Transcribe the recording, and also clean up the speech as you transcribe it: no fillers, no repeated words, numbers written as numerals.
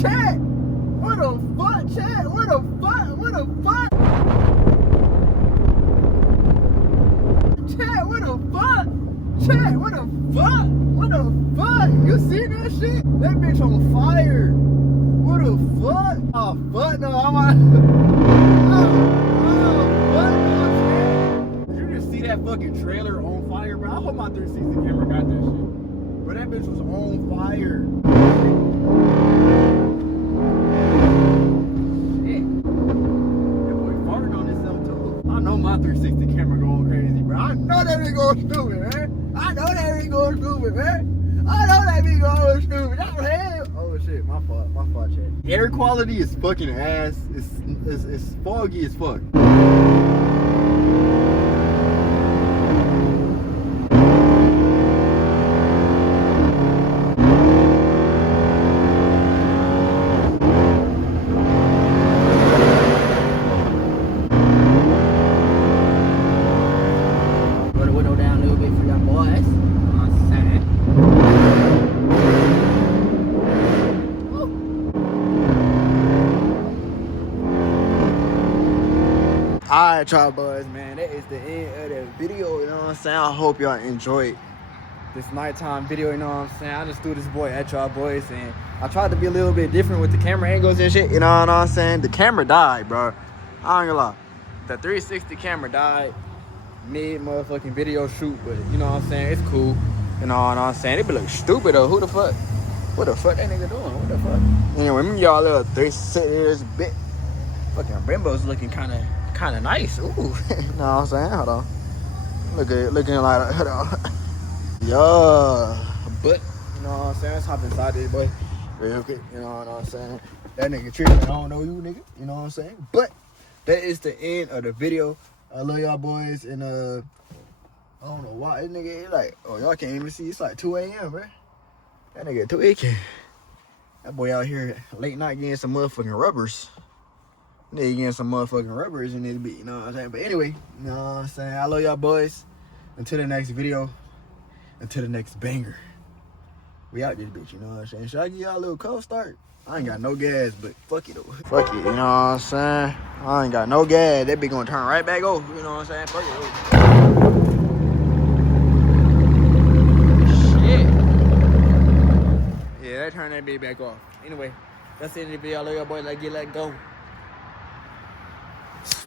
chat? What the fuck, chat? What the fuck? What the fuck? Chat, what the fuck? Chat, what the fuck? What the fuck? You see that shit? That bitch on fire. What the fuck? Oh, fuck no, I'm on. Fuck no, did you just see that fucking trailer on fire, bro? I hope my 360 camera got that shit. Bro, that bitch was on fire. Shit. That boy farted on himself too. I know my 360 camera going crazy, bro. I know that bitch going stupid, man. I know that bitch going stupid, man. I know that bitch going stupid. Oh shit, my fault, chat. Air quality is fucking ass. It's foggy as fuck. Put the window down a little bit for y'all boys. Alright, y'all boys, man, that is the end of the video, you know what I'm saying? I hope y'all enjoyed this nighttime video, you know what I'm saying? I just threw this boy at y'all boys, and I tried to be a little bit different with the camera angles and shit, you know what I'm saying? The camera died, bro. I ain't gonna lie. The 360 camera died mid-motherfucking video shoot, but you know what I'm saying? It's cool, you know what I'm saying? It be look stupid, though. Who the fuck? What the fuck that nigga doing? What the fuck? Anyway, me y'all little 360 bit. Fucking Brembo's looking kind of nice. Ooh. You know what I'm saying? Hold on. Look at it, looking like, hold on. Yeah. But, you know what I'm saying? Let's hop inside this, boy. Real quick, you know what I'm saying? That nigga tripping, I don't know you, nigga. You know what I'm saying? But, that is the end of the video. I love y'all boys, and, I don't know why this nigga, like, oh, y'all can't even see. It's like 2 a.m., bro. That nigga tweaking. That boy out here late night getting some motherfucking rubbers. Nigga getting some motherfucking rubbers in this beat, you know what I'm saying? But anyway, you know what I'm saying? I love y'all boys. Until the next video, until the next banger. We out this bitch, you know what I'm saying? Should I give y'all a little cold start? I ain't got no gas, but fuck it though. Fuck it, you know what I'm saying? I ain't got no gas. That bitch gonna turn right back over, you know what I'm saying? Fuck it though. Shit. Yeah, that turned that bitch back off. Anyway, that's the end of the video. I love y'all boys. Let's get let go.